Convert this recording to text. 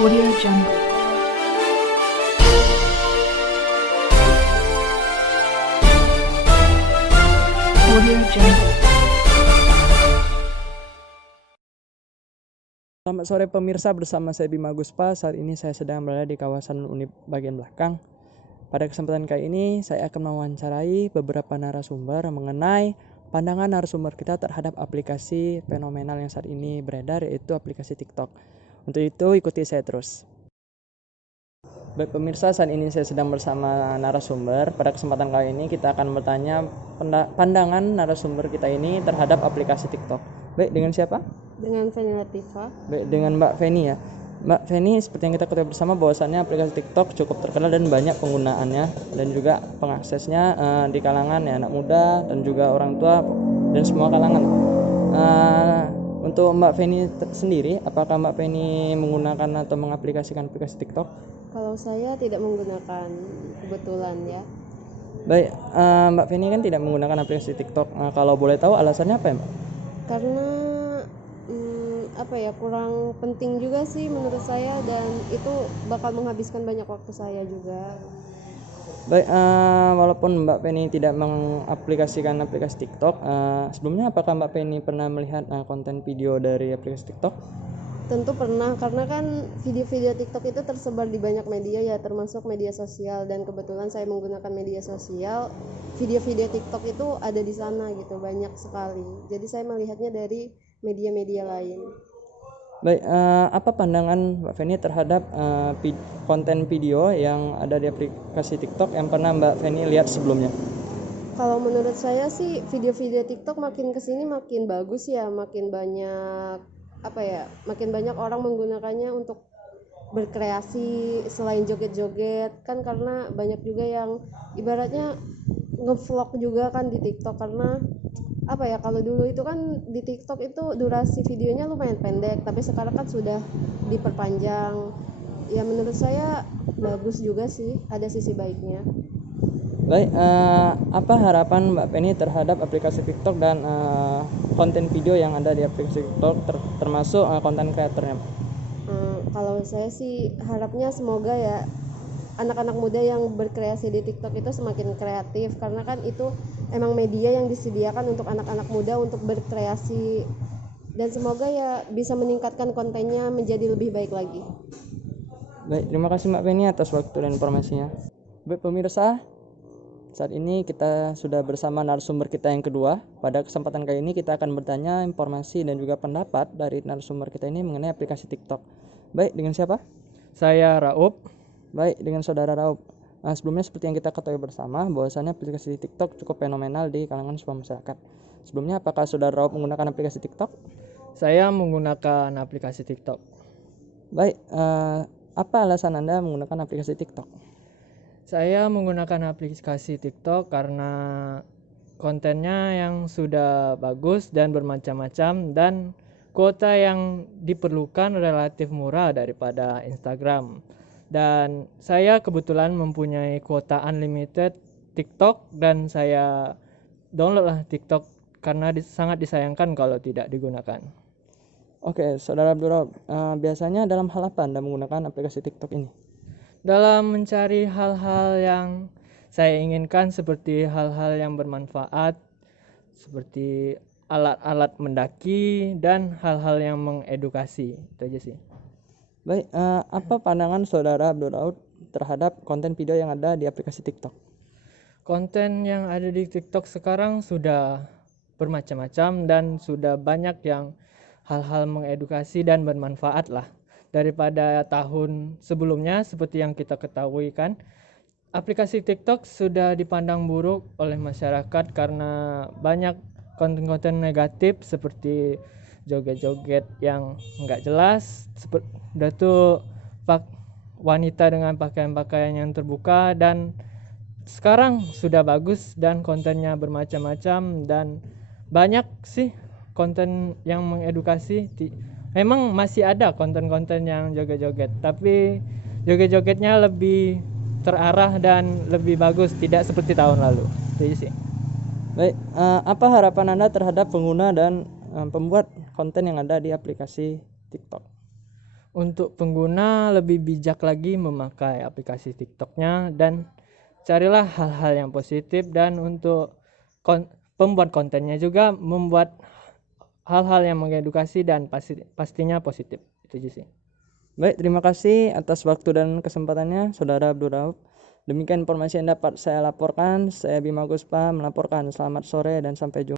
Audio Jungle. Audio Jungle. Selamat sore pemirsa, bersama saya Bima Guspa. Saat ini saya sedang berada di kawasan Unip bagian belakang. Pada kesempatan kali ini saya akan mewawancarai beberapa narasumber mengenai pandangan narasumber kita terhadap aplikasi fenomenal yang saat ini beredar, yaitu aplikasi TikTok. Untuk itu ikuti saya terus. Baik pemirsa, saat ini saya sedang bersama narasumber. Pada kesempatan kali ini kita akan bertanya pandangan narasumber kita ini terhadap aplikasi TikTok. Baik, dengan siapa? Dengan Feni Latifah. Baik, dengan Mbak Feni ya. Mbak Feni, seperti yang kita ketahui bersama bahwasannya aplikasi TikTok cukup terkenal dan banyak penggunaannya dan juga pengaksesnya di kalangan ya, anak muda dan juga orang tua dan semua kalangan. Untuk Mbak Feni sendiri, apakah Mbak Feni menggunakan atau mengaplikasikan aplikasi TikTok? Kalau saya tidak menggunakan, kebetulan ya. Baik, Mbak Feni kan tidak menggunakan aplikasi TikTok. Kalau boleh tahu alasannya apa ya, Mbak? Karena kurang penting juga sih menurut saya, dan itu bakal menghabiskan banyak waktu saya juga. Baik, walaupun Mbak Feni tidak mengaplikasikan aplikasi TikTok, sebelumnya apakah Mbak Feni pernah melihat konten video dari aplikasi TikTok? Tentu pernah, karena kan video-video TikTok itu tersebar di banyak media ya, termasuk media sosial, dan kebetulan saya menggunakan media sosial. Video-video TikTok itu ada di sana gitu, banyak sekali. Jadi saya melihatnya dari media-media lain. Baik, apa pandangan Mbak Feni terhadap konten video yang ada di aplikasi TikTok yang pernah Mbak Feni lihat sebelumnya? Kalau menurut saya sih video-video TikTok makin kesini makin bagus ya, makin banyak orang menggunakannya untuk berkreasi selain joget-joget kan, karena banyak juga yang ibaratnya ngevlog juga kan di TikTok. Karena kalau dulu itu kan di TikTok itu durasi videonya lumayan pendek, tapi sekarang kan sudah diperpanjang. Ya menurut saya bagus juga sih, ada sisi baiknya. Baik, apa harapan Mbak Feni terhadap aplikasi TikTok dan konten video yang ada di aplikasi TikTok, termasuk konten kreatornya? Kalau saya sih harapnya semoga ya anak-anak muda yang berkreasi di TikTok itu semakin kreatif, karena kan itu emang media yang disediakan untuk anak-anak muda untuk berkreasi, dan semoga ya bisa meningkatkan kontennya menjadi lebih baik lagi. Baik, terima kasih Mbak Feni atas waktu dan informasinya. Baik pemirsa, saat ini kita sudah bersama narasumber kita yang kedua. Pada kesempatan kali ini kita akan bertanya informasi dan juga pendapat dari narasumber kita ini mengenai aplikasi TikTok. Baik, dengan siapa? Saya Raup. Baik, dengan saudara Raup. Sebelumnya seperti yang kita ketahui bersama bahwasannya aplikasi TikTok cukup fenomenal di kalangan semua masyarakat. Sebelumnya apakah saudara Raup menggunakan aplikasi TikTok? Saya menggunakan aplikasi TikTok. Baik, apa alasan Anda menggunakan aplikasi TikTok? Saya menggunakan aplikasi TikTok karena kontennya yang sudah bagus dan bermacam-macam, dan kuota yang diperlukan relatif murah daripada Instagram. Dan saya kebetulan mempunyai kuota unlimited TikTok, dan saya download lah TikTok karena sangat disayangkan kalau tidak digunakan. Oke, saudara Abdul, biasanya dalam hal apa Anda menggunakan aplikasi TikTok ini? Dalam mencari hal-hal yang saya inginkan, seperti hal-hal yang bermanfaat, seperti alat-alat mendaki dan hal-hal yang mengedukasi. Itu aja sih. Baik, apa pandangan saudara Abdul Raud terhadap konten video yang ada di aplikasi TikTok? Konten yang ada di TikTok sekarang sudah bermacam-macam dan sudah banyak yang hal-hal mengedukasi dan bermanfaat lah. Daripada tahun sebelumnya, seperti yang kita ketahui kan, aplikasi TikTok sudah dipandang buruk oleh masyarakat karena banyak konten-konten negatif seperti joget-joget yang nggak jelas, udah tuh wanita dengan pakaian-pakaian yang terbuka. Dan sekarang sudah bagus dan kontennya bermacam-macam dan banyak sih konten yang mengedukasi. Memang masih ada konten-konten yang joget-joget, tapi joget-jogetnya lebih terarah dan lebih bagus, tidak seperti tahun lalu. Itu sih. Baik, apa harapan Anda terhadap pengguna dan pembuat konten yang ada di aplikasi TikTok? untuk pengguna lebih bijak lagi memakai aplikasi TikToknya, dan carilah hal-hal yang positif, dan untuk pembuat kontennya juga membuat hal-hal yang mengedukasi dan pastinya positif. Itu aja sih. Baik, terima kasih atas waktu dan kesempatannya, Saudara Abdul Rauf. Demikian informasi yang dapat saya laporkan. Saya Bima Guspa melaporkan. Selamat sore dan sampai jumpa.